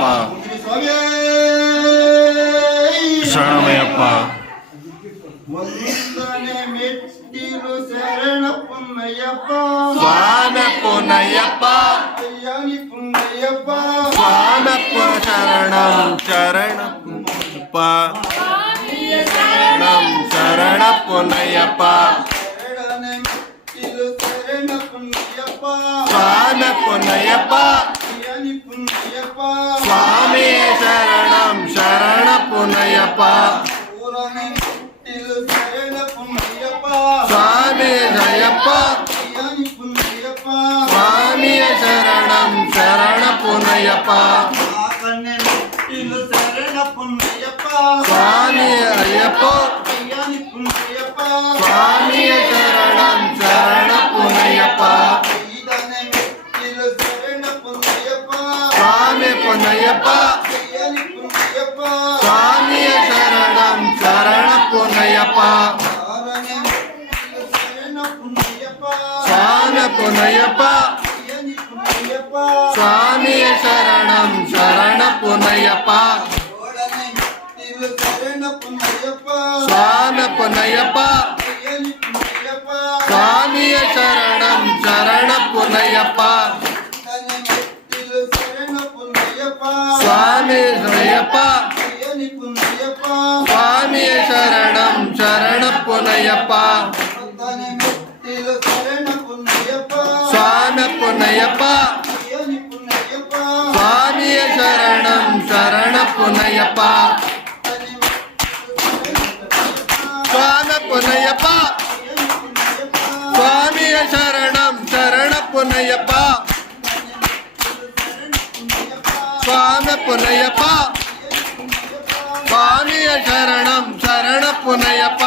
ಶರಣಮಯ್ಯಪ್ಪ ಶರಣಮಯ್ಯಪ್ಪ ಒಂದನೇ ಮೆಟ್ಟಿಲು ಶರಣ ಪುನ್ನಯ್ಯಪ್ಪ ಸ್ವಾಮಿ ಪುನ್ನಯ್ಯಪ್ಪ ಅಯ್ಯನಿ ಪುನ್ನಯ್ಯಪ್ಪ ಸ್ವಾಮಿ ಶರಣಂ ಶರಣ ಪುನ್ನಯ್ಯಪ್ಪ ಶರಣಂ ಶರಣ ಪುನ್ನಯ್ಯಪ್ಪ ಎರಡನೇ ಮೆಟ್ಟಿಲು ಶರಣ ಪುನ್ನಯ್ಯಪ್ಪ ಸ್ವಾಮಿ ಪುನ್ನಯ್ಯಪ್ಪ ಅಯ್ಯನಿ ಪುನ್ನಯ್ಯಪ್ಪ ಸ್ವಾಮಿ ಶರಣಂ ಶರಣ ಪುನ್ನಯ್ಯಪ್ಪ ಮೂರನೇ ಮೆಟ್ಟಿಲು ಶರಣ ಪುನ್ನಯ್ಯಪ್ಪ ಸ್ವಾಮಿ ಜಯಪ್ಪ ಅಯ್ಯನಿ ಪುನ್ನಯ್ಯಪ್ಪ ಸ್ವಾಮಿ ಶರಣಂ ಶರಣ ಪುನ್ನಯ್ಯಪ್ಪ ನಾಲ್ಕನೇ ಮೆಟ್ಟಿಲು ಶರಣ ಪುನ್ನಯ್ಯಪ್ಪ ಸ್ವಾಮಿ ಅಯ್ಯಪ್ಪ ಅಯ್ಯನಿ ಪುನ್ನಯ್ಯಪ್ಪ ಸ್ವಾಮಿ ಶರಣಂ ಶರಣ ಪುನ್ನಯ್ಯಪ್ಪ ಐದನೇ ಮೆಟ್ಟಿಲು ಶರಣ ಪುನ್ನಯ್ಯಪ್ಪ ಸ್ವಾಮಿ ಪುನ್ನಯ್ಯಪ್ಪ ಅಯ್ಯನಿ ಪುನ್ನಯ್ಯಪ್ಪ ಸ್ವಾಮಿ ಶರಣಂ ಶರಣ ಪುನ್ನಯ್ಯಪ್ಪ ಆರನೇ ಮೆಟ್ಟಿಲು ಶರಣ ಪುನ್ನಯ್ಯಪ್ಪ ಸ್ವಾಮಿ ಪುನ್ನಯ್ಯಪ್ಪ ಅಯ್ಯನಿ ಪುನ್ನಯ್ಯಪ್ಪ ಸ್ವಾಮಿ ಶರಣಂ ಶರಣ ಪುನ್ನಯ್ಯಪ್ಪ ಏಳನೇ ಮೆಟ್ಟಿಲು ಶರಣ ಪುನ್ನಯ್ಯಪ್ಪ ಸ್ವಾಮಿ ಪುನ್ನಯ್ಯಪ್ಪ ಅಯ್ಯನಿ ಪುನ್ನಯ್ಯಪ್ಪ ಸ್ವಾಮಿ ಶರಣಂ ಶರಣ ಪುನ್ನಯ್ಯಪ್ಪ ಎಂಟನೇ ಮೆಟ್ಟಿಲು ಶರಣ ಪುನ್ನಯ್ಯಪ್ಪ ಸ್ವಾಮಿ ಜಯಪ್ಪ ಅಯ್ಯನಿ ಪುನ್ನಯ್ಯಪ್ಪ ಸ್ವಾಮಿ ಶರಣಂ ಶರಣ ಪುನ್ನಯ್ಯಪ್ಪ ಒಂಬತ್ತನೇ ಮೆಟ್ಟಿಲು ಶರಣ ಪುನ್ನಯ್ಯಪ್ಪ ಸ್ವಾಮಿ ಪುನ್ನಯ್ಯಪ್ಪ ಅಯ್ಯನಿ ಪುನ್ನಯ್ಯಪ್ಪ ಸ್ವಾಮಿ ಶರಣಂ ಶರಣ ಪುನ್ನಯ್ಯಪ್ಪ ಹತ್ತನೇ ಮೆಟ್ಟಿಲು ಸ್ವಾಮಿ ಪುನ್ನಯ್ಯಪ್ಪ ಸ್ವಾಮಿ ಶರಣಂ ಶರಣ ಪುನ್ನಯ್ಯಪ್ಪ ಸ್ವಾಮಿ ಪುನ್ನಯ್ಯಪ್ಪ ಸ್ವಾಮಿ ಶರಣಂ ಶರಣ ಪುನ್ನಯ್ಯಪ್ಪ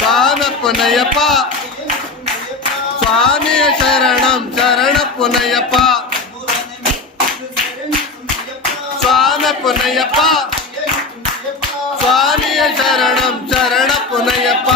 ಸ್ವಾಮಿ ಪುನ್ನಯ್ಯಪ್ಪ ಸ್ವಾಮಿ ಶರಣಂ ಶರಣ ಪುನ್ನಯ್ಯಪ್ಪ ಸ್ವಾಮಿ ಪುನ್ನಯ್ಯಪ್ಪ ಸ್ವಾಮಿ ಶರಣಂ ಶರಣ ಪುನ್ನಯ್ಯಪ್ಪ